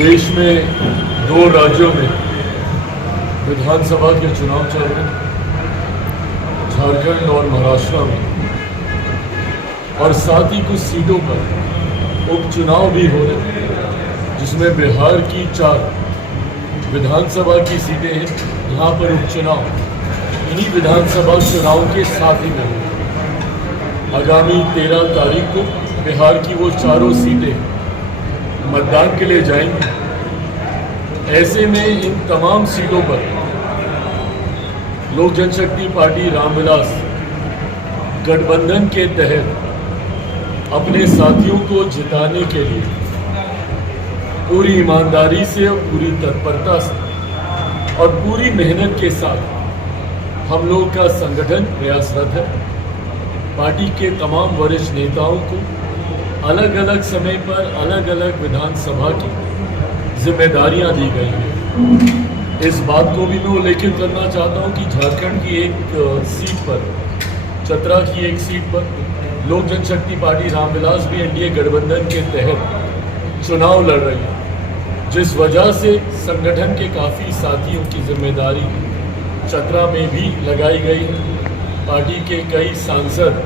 देश में दो राज्यों में विधानसभा के चुनाव चल रहे हैं, झारखंड और महाराष्ट्र में, और साथ ही कुछ सीटों पर उपचुनाव भी हो रहे हैं, जिसमें बिहार की 4 विधानसभा की सीटें हैं। यहाँ पर उपचुनाव इन्हीं विधानसभा चुनाव के साथ ही होंगे। आगामी 13 तारीख को बिहार की वो चारों सीटें मतदान के लिए जाएंगी। ऐसे में इन तमाम सीटों पर लोक जनशक्ति पार्टी रामविलास गठबंधन के तहत अपने साथियों को जिताने के लिए पूरी ईमानदारी से और पूरी तत्परता से और पूरी मेहनत के साथ हम लोग का संगठन प्रयासरत है। पार्टी के तमाम वरिष्ठ नेताओं को अलग अलग समय पर अलग अलग विधानसभा की जिम्मेदारियां दी गई हैं। इस बात को भी मैं उल्लेखित करना चाहता हूं कि झारखंड की एक सीट पर, चतरा की एक सीट पर लोक जनशक्ति पार्टी रामविलास भी एनडीए गठबंधन के तहत चुनाव लड़ रही है, जिस वजह से संगठन के काफ़ी साथियों की जिम्मेदारी चतरा में भी लगाई गई है। पार्टी के कई सांसद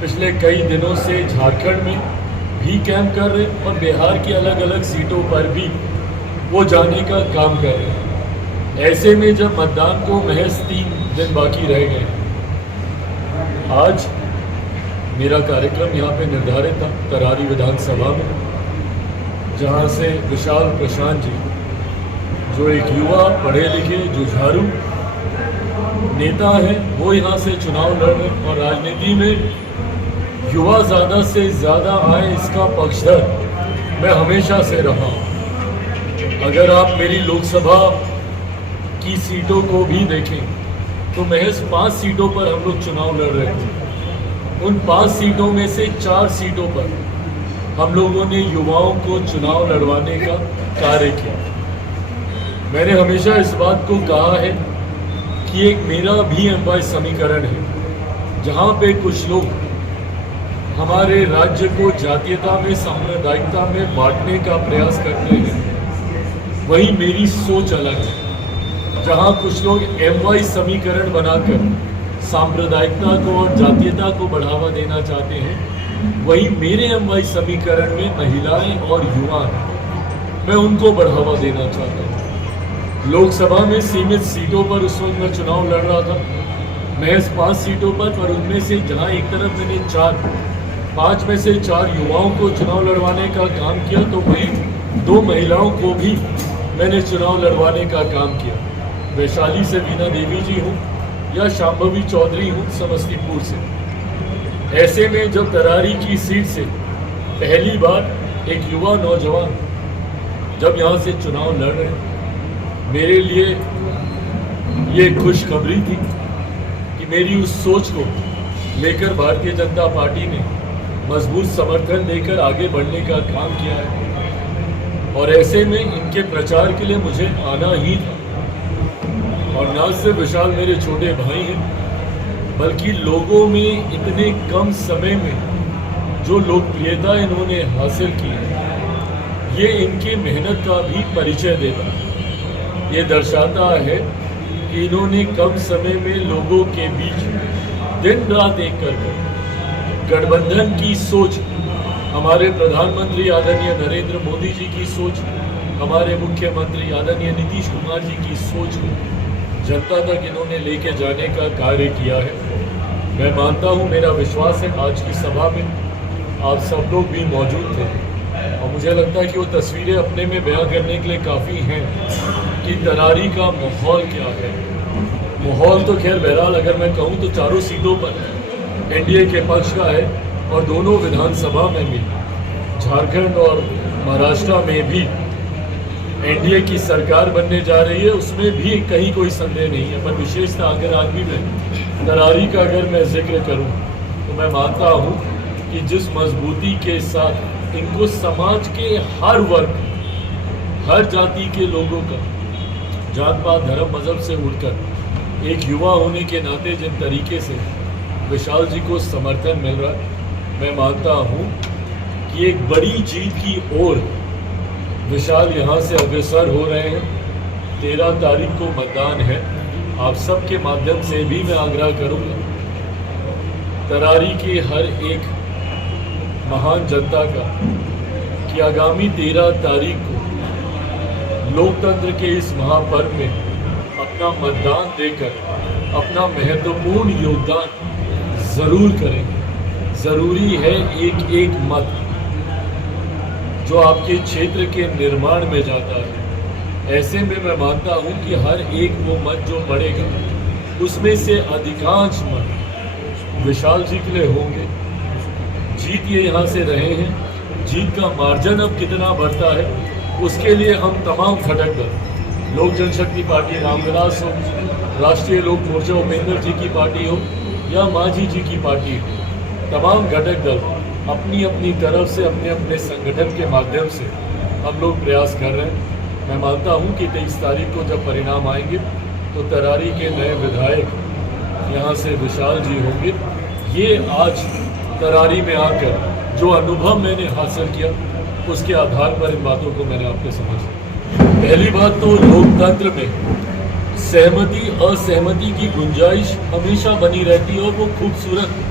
पिछले कई दिनों से झारखंड में भी कैंप कर रहे हैं और बिहार की अलग अलग सीटों पर भी वो जाने का काम कर रहे हैं। ऐसे में जब मतदान को महज 3 दिन बाकी रह गए, आज मेरा कार्यक्रम यहाँ पे निर्धारित था तरारी विधानसभा में, जहाँ से विशाल प्रशांत जी, जो एक युवा पढ़े लिखे जुझारू नेता है, वो यहाँ से चुनाव लड़ रहे हैं। और राजनीति में युवा ज़्यादा से ज़्यादा आए, इसका पक्षधर मैं हमेशा से रहा हूँ। अगर आप मेरी लोकसभा की सीटों को भी देखें तो महज 5 सीटों पर हम लोग चुनाव लड़ रहे थे। उन 5 सीटों में से 4 सीटों पर हम लोगों ने युवाओं को चुनाव लड़वाने का कार्य किया। मैंने हमेशा इस बात को कहा है कि एक मेरा भी एमवाई समीकरण है, जहाँ पे कुछ लोग हमारे राज्य को जातीयता में, सांप्रदायिकता में बांटने का प्रयास करते हैं, वही मेरी सोच अलग है। जहाँ कुछ लोग एमवाई समीकरण बनाकर सांप्रदायिकता को और जातीयता को बढ़ावा देना चाहते हैं, वही मेरे एमवाई समीकरण में महिलाएं और युवा हैं, मैं उनको बढ़ावा देना चाहता हूँ। लोकसभा में सीमित सीटों पर उस वक्त मैं चुनाव लड़ रहा था, महज 5 सीटों पर उनमें से जहाँ एक तरफ मैंने 5 में से 4 युवाओं को चुनाव लड़वाने का काम किया, तो वहीं 2 महिलाओं को भी मैंने चुनाव लड़वाने का काम किया। वैशाली से वीना देवी जी हूँ या शांभवी चौधरी हूँ समस्तीपुर से। ऐसे में जब तरारी की सीट से पहली बार एक युवा नौजवान जब यहाँ से चुनाव लड़ रहे हैं, मेरे लिए ये खुशखबरी थी कि मेरी उस सोच को लेकर भारतीय जनता पार्टी ने मजबूत समर्थन देकर आगे बढ़ने का काम किया है। और ऐसे में इनके प्रचार के लिए मुझे आना ही था। और न सिर्फ विशाल मेरे छोटे भाई हैं, बल्कि लोगों में इतने कम समय में जो लोकप्रियता इन्होंने हासिल की है, ये इनके मेहनत का भी परिचय देता है। ये दर्शाता है कि इन्होंने कम समय में लोगों के बीच दिन रात एक कर गठबंधन की सोच, हमारे प्रधानमंत्री आदरणीय नरेंद्र मोदी जी की सोच, हमारे मुख्यमंत्री आदरणीय नीतीश कुमार जी की सोच को जनता तक इन्होंने लेके जाने का कार्य किया है। मैं मानता हूँ, मेरा विश्वास है, आज की सभा में आप सब लोग भी मौजूद थे और मुझे लगता है कि वो तस्वीरें अपने में बयां करने के लिए काफ़ी हैं कि तरारी का माहौल क्या है। माहौल तो खैर बहरहाल अगर मैं कहूँ तो चारों सीटों पर एनडीए के पक्ष का है और दोनों विधानसभा में भी, झारखंड और महाराष्ट्र में भी एनडीए की सरकार बनने जा रही है, उसमें भी कहीं कोई संदेह नहीं है। पर विशेषतः अगर आज भी मैं तरारी का अगर मैं जिक्र करूं तो मैं मानता हूं कि जिस मजबूती के साथ इनको समाज के हर वर्ग, हर जाति के लोगों का, जात पात धर्म मजहब से उठकर एक युवा होने के नाते जिन तरीके से विशाल जी को समर्थन मिल रहा है, मैं मानता हूं ये एक बड़ी जीत की ओर विशाल यहाँ से अग्रसर हो रहे हैं। 13 तारीख को मतदान है। आप सबके माध्यम से भी मैं आग्रह करूँगा तरारी के हर एक महान जनता का कि आगामी 13 तारीख को लोकतंत्र के इस महापर्व में अपना मतदान देकर अपना महत्वपूर्ण योगदान जरूर करें। जरूरी है एक एक मत जो आपके क्षेत्र के निर्माण में जाता है। ऐसे में मैं मानता हूं कि हर एक वो मत जो बढ़ेगा उसमें से अधिकांश मत विशाल जी के लिए होंगे। जीत ये यहाँ से रहे हैं। जीत का मार्जिन अब कितना बढ़ता है उसके लिए हम तमाम घटक दल, लोक जनशक्ति पार्टी रामविलास हो, राष्ट्रीय लोक मोर्चा उपेंद्र जी की पार्टी हो या मांझी जी की पार्टी हो, तमाम घटक दल अपनी अपनी तरफ से अपने अपने संगठन के माध्यम से हम लोग प्रयास कर रहे हैं। मैं मानता हूं कि 23 तारीख को जब परिणाम आएंगे तो तरारी के नए विधायक यहां से विशाल जी होंगे। ये आज तरारी में आकर जो अनुभव मैंने हासिल किया उसके आधार पर इन बातों को मैंने आपके समझ। पहली बात तो लोकतंत्र में सहमति असहमति की गुंजाइश हमेशा बनी रहती है और वो खूबसूरत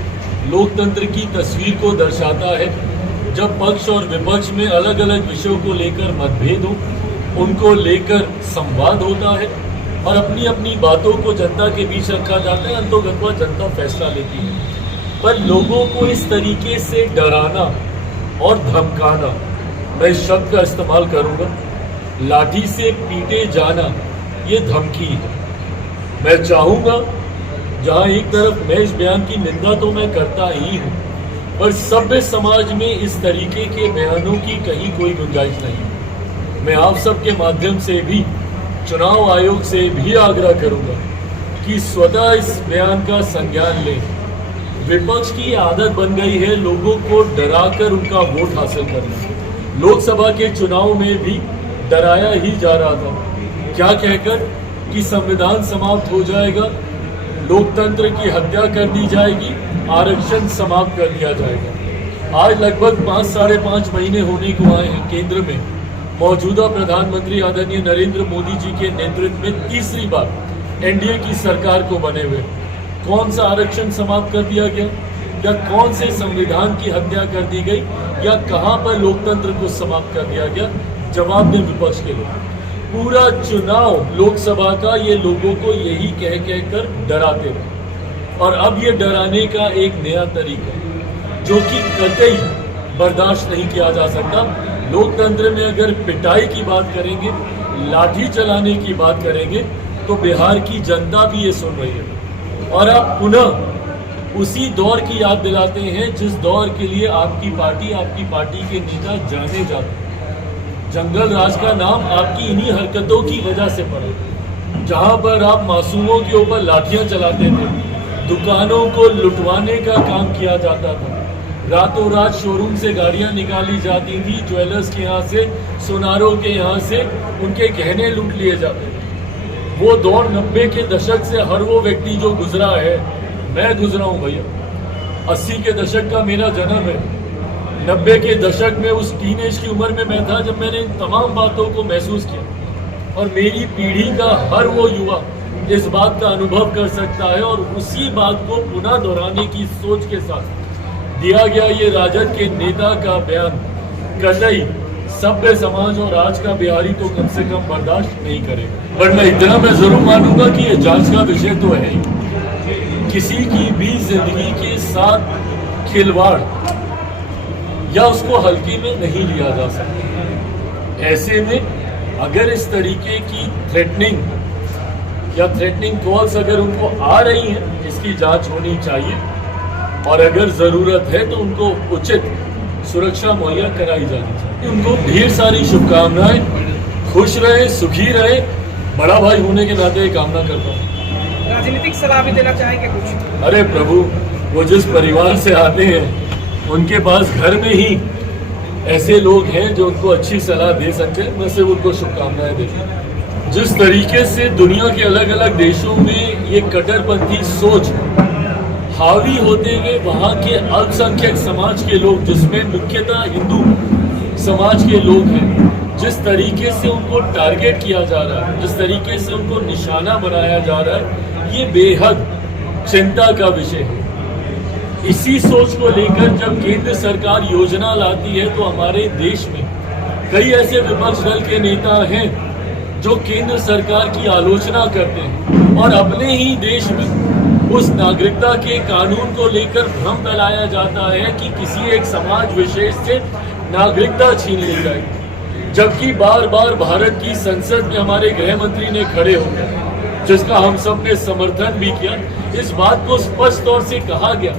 लोकतंत्र की तस्वीर को दर्शाता है। जब पक्ष और विपक्ष में अलग अलग विषयों को लेकर मतभेद हो, उनको लेकर संवाद होता है और अपनी अपनी बातों को जनता के बीच रखा जाता है। अंतोगत्वा जनता फैसला लेती है। पर लोगों को इस तरीके से डराना और धमकाना, मैं इस शब्द का इस्तेमाल करूंगा, लाठी से पीटे जाना, ये धमकी है। मैं चाहूंगा जहां एक तरफ मैं इस बयान की निंदा तो मैं करता ही हूं, पर सभ्य समाज में इस तरीके के बयानों की कहीं कोई गुंजाइश नहीं। मैं आप सबके माध्यम से भी चुनाव आयोग से भी आग्रह करूंगा कि स्वतः इस बयान का संज्ञान लें। विपक्ष की आदत बन गई है लोगों को डराकर उनका वोट हासिल करना। लोकसभा के चुनाव में भी डराया ही जा रहा था, क्या कहकर कि संविधान समाप्त हो जाएगा, लोकतंत्र की हत्या कर दी जाएगी, आरक्षण समाप्त कर दिया जाएगा। आज लगभग 5 साढ़े 5 महीने होने को आए हैं। केंद्र में मौजूदा प्रधानमंत्री आदरणीय नरेंद्र मोदी जी के नेतृत्व में तीसरी बार एनडीए की सरकार को बने हुए कौन सा आरक्षण समाप्त कर दिया गया या कौन से संविधान की हत्या कर दी गई या कहां पर लोकतंत्र को समाप्त कर दिया गया? जवाब दें विपक्ष के लोग। पूरा चुनाव लोकसभा का ये लोगों को यही कह कर डराते रहे और अब ये डराने का एक नया तरीका जो कि कतई बर्दाश्त नहीं किया जा सकता। लोकतंत्र में अगर पिटाई की बात करेंगे, लाठी चलाने की बात करेंगे तो बिहार की जनता भी ये सुन रही है और आप पुनः उसी दौर की याद दिलाते हैं जिस दौर के लिए आपकी पार्टी के नेता जाने जाते हैं। जंगल राज का नाम आपकी इन्हीं हरकतों की वजह से पड़ा, जहां पर आप मासूमों के ऊपर लाठियां चलाते थे, दुकानों को लुटवाने का काम किया जाता था, रातों रात शोरूम से गाड़ियां निकाली जाती थी, ज्वेलर्स के यहाँ से, सुनारों के यहाँ से उनके गहने लूट लिए जाते थे। वो दौर 90 के दशक से हर वो व्यक्ति जो गुजरा है, मैं गुजरा हूँ भैया। 80 के दशक का मेरा जन्म है। 90 के दशक में उस टीनेज की उम्र में मैं था जब मैंने इन तमाम बातों को महसूस किया और मेरी पीढ़ी का हर वो युवा इस बात का अनुभव कर सकता है और उसी बात को पुनः दोहराने की सोच के साथ दिया गया ये राजद के नेता का बयान कतई सभ्य समाज और आज का बिहारी तो कम से कम बर्दाश्त नहीं करेगा। पर मैं इतना मैं जरूर मानूंगा कि ये जांच का विषय तो है ही। किसी की भी जिंदगी के साथ खिलवाड़ या उसको हल्के में नहीं लिया जा सकता। ऐसे में अगर इस तरीके की थ्रेटनिंग कॉल्स अगर उनको आ रही हैं, इसकी जांच होनी चाहिए और अगर ज़रूरत है तो उनको उचित सुरक्षा मुहैया कराई जानी चाहिए। उनको ढेर सारी शुभकामनाएं, खुश रहे, सुखी रहे, बड़ा भाई होने के नाते कामना करता हूँ। राजनीतिक सलाह भी देना चाहेंगे कुछ? अरे प्रभु, वो जिस परिवार से आते हैं उनके पास घर में ही ऐसे लोग हैं जो उनको अच्छी सलाह दे सकते हैं। मैं सिर्फ उनको शुभकामनाएं देता हूँ। जिस तरीके से दुनिया के अलग अलग देशों में ये कट्टरपंथी सोच हावी होते हुए वहाँ के अल्पसंख्यक समाज के लोग, जिसमें मुख्यतः हिंदू समाज के लोग हैं, जिस तरीके से उनको टारगेट किया जा रहा है, जिस तरीके से उनको निशाना बनाया जा रहा है, ये बेहद चिंता का विषय है। इसी सोच को लेकर जब केंद्र सरकार योजना लाती है तो हमारे देश में कई ऐसे विपक्ष दल के नेता हैं जो केंद्र सरकार की आलोचना करते हैं और अपने ही देश में उस नागरिकता के कानून को लेकर भ्रम फैलाया जाता है कि किसी एक समाज विशेष से नागरिकता छीन ली जाएगी, जबकि बार बार भारत की संसद में हमारे गृह मंत्री ने खड़े होकर, जिसका हम सब ने समर्थन भी किया, इस बात को स्पष्ट तौर से कहा गया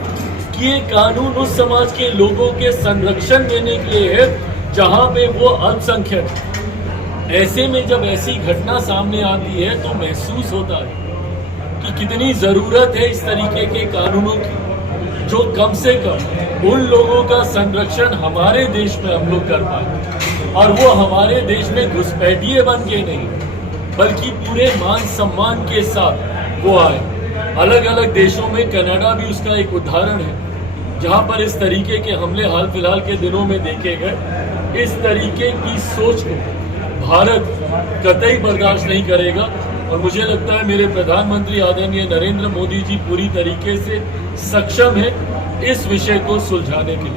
कि ये कानून उस समाज के लोगों के संरक्षण देने के लिए है जहां पे वो अल्पसंख्यक। ऐसे में जब ऐसी घटना सामने आती है तो महसूस होता है कि कितनी जरूरत है इस तरीके के कानूनों की, जो कम से कम उन लोगों का संरक्षण हमारे देश में हम लोग कर पाए, और वो हमारे देश में घुसपैठिए बन के नहीं, बल्कि पूरे मान सम्मान के साथ वो आए। अलग अलग देशों में कनाडा भी उसका एक उदाहरण है, जहां पर इस तरीके के हमले हाल फिलहाल के दिनों में देखे गए। इस तरीके की सोच को भारत कतई बर्दाश्त नहीं करेगा, और मुझे लगता है मेरे प्रधानमंत्री आदरणीय नरेंद्र मोदी जी पूरी तरीके से सक्षम है इस विषय को सुलझाने के लिए।